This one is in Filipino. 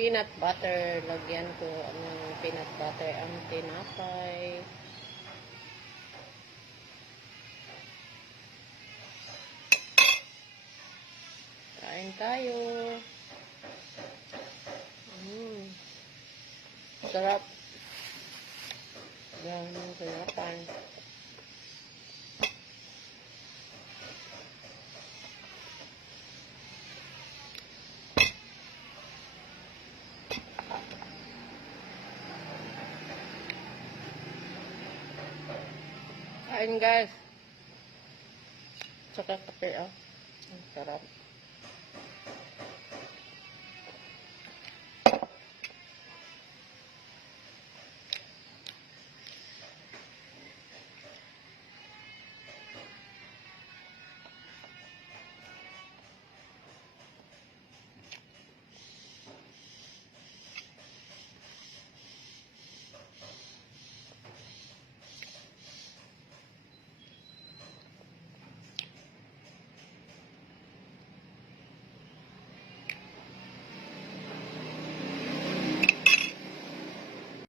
peanut butter. Lagyan ko ng peanut butter ang tinapay. Kain tayo. Sarap. Yan yung sarapan. Kain guys. Saka kape ah. Ang sarap.